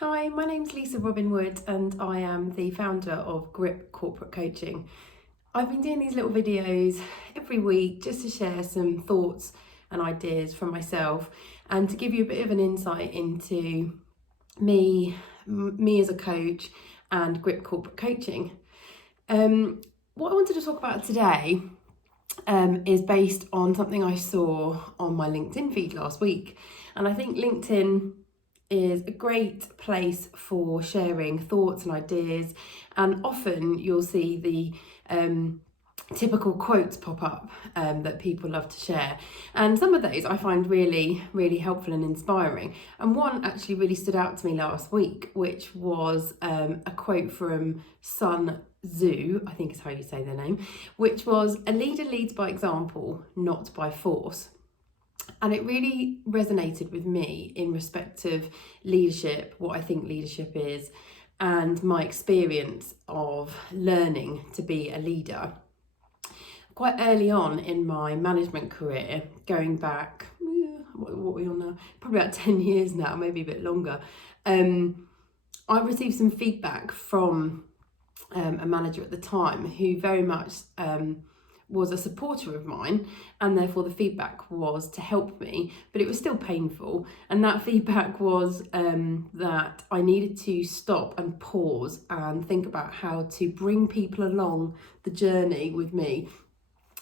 Hi, my name's Lisa Robyn Wood and I am the founder of Grip Corporate Coaching. I've been doing these little videos every week just to share some thoughts and ideas from myself and to give you a bit of an insight into me as a coach and Grip Corporate Coaching. What I wanted to talk about today is based on something I saw on my LinkedIn feed last week. And I think LinkedIn is a great place for sharing thoughts and ideas, and often you'll see the typical quotes pop up that people love to share, and some of those I find really helpful and inspiring. And one actually really stood out to me last week, which was a quote from Sun Tzu, I think is how you say their name, which was, "A leader leads by example, not by force." And it really resonated with me in respect of leadership, what I think leadership is, and my experience of learning to be a leader. Quite early on in my management career, going back, what are we on now? Probably about 10 years now, maybe a bit longer, I received some feedback from a manager at the time who very much was a supporter of mine, and therefore the feedback was to help me, but it was still painful. And that feedback was that I needed to stop and pause and think about how to bring people along the journey with me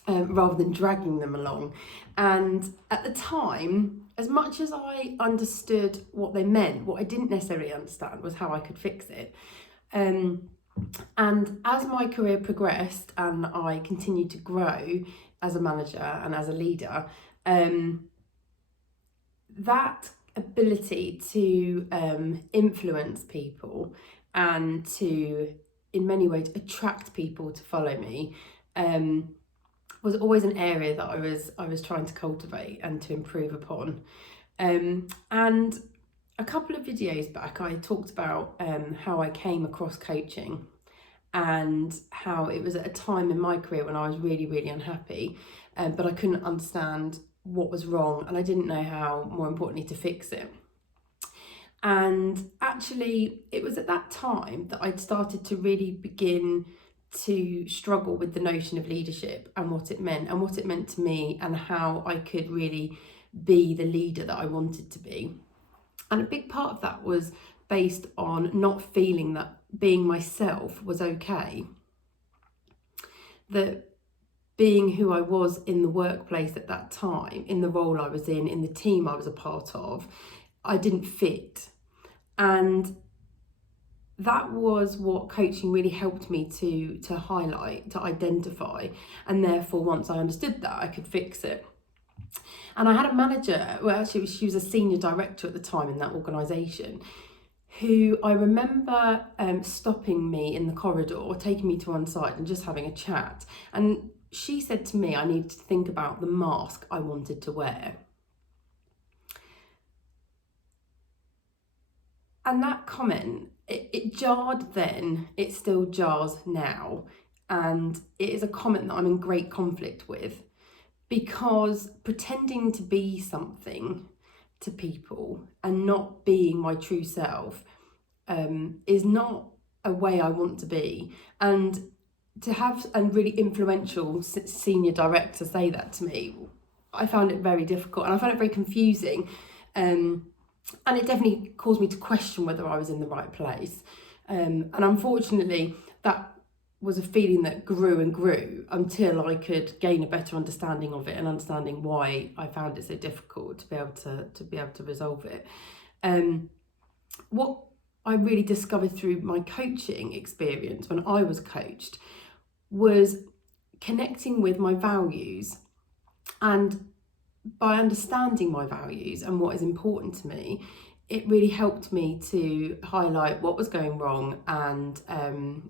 rather than dragging them along. And at the time, as much as I understood what they meant, what I didn't necessarily understand was how I could fix it. And as my career progressed and I continued to grow as a manager and as a leader, that ability to influence people and to, in many ways, attract people to follow me was always an area that I was trying to cultivate and to improve upon. And a couple of videos back, I talked about how I came across coaching and how it was at a time in my career when I was really unhappy, but I couldn't understand what was wrong and I didn't know how, more importantly, to fix it. And actually, it was at that time that I'd started to really begin to struggle with the notion of leadership and what it meant to me and how I could really be the leader that I wanted to be. And a big part of that was based on not feeling that being myself was okay. That being who I was in the workplace at that time, in the role I was in the team I was a part of, I didn't fit. And that was what coaching really helped me to highlight, to identify. And therefore, once I understood that, I could fix it. And I had a manager, well, actually, she was a senior director at the time in that organisation, who I remember stopping me in the corridor, taking me to one side and just having a chat. And she said to me, I needed to think about the mask I wanted to wear. And that comment, it jarred then, it still jars now. And it is a comment that I'm in great conflict with, because pretending to be something to people and not being my true self is not a way I want to be. And to have a really influential senior director say that to me, I found it very difficult and I found it very confusing. And it definitely caused me to question whether I was in the right place. And unfortunately, that was a feeling that grew and grew until I could gain a better understanding of it and understanding why I found it so difficult to be able to resolve it. What I really discovered through my coaching experience when I was coached was connecting with my values, and by understanding my values and what is important to me, it really helped me to highlight what was going wrong and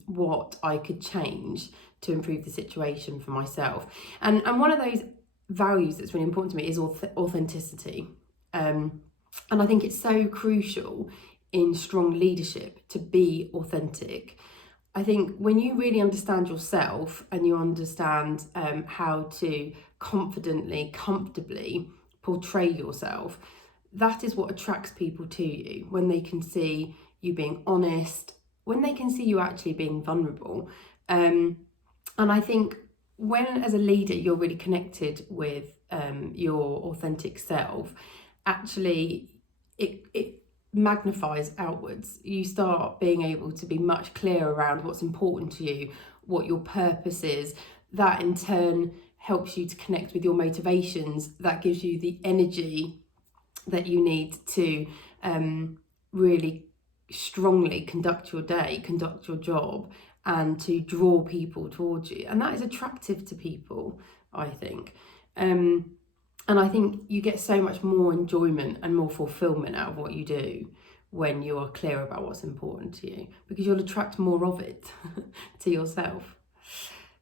what I could change to improve the situation for myself. And one of those values that's really important to me is authenticity. And I think it's so crucial in strong leadership to be authentic. I think when you really understand yourself and you understand how to confidently, comfortably portray yourself, that is what attracts people to you, when they can see you being honest, when they can see you actually being vulnerable. And I think when as a leader you're really connected with your authentic self, actually it magnifies outwards. You start being able to be much clearer around what's important to you, what your purpose is. That in turn helps you to connect with your motivations. That gives you the energy that you need to really strongly conduct your day, conduct your job, and to draw people towards you. And that is attractive to people, I think. And I think you get so much more enjoyment and more fulfillment out of what you do when you are clear about what's important to you, because you'll attract more of it to yourself.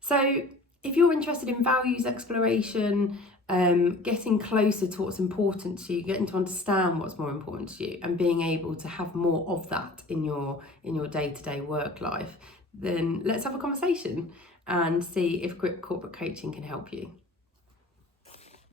So if you're interested in values exploration, getting closer to what's important to you, getting to understand what's more important to you, and being able to have more of that in your day-to-day work life, then let's have a conversation and see if Grip Corporate Coaching can help you.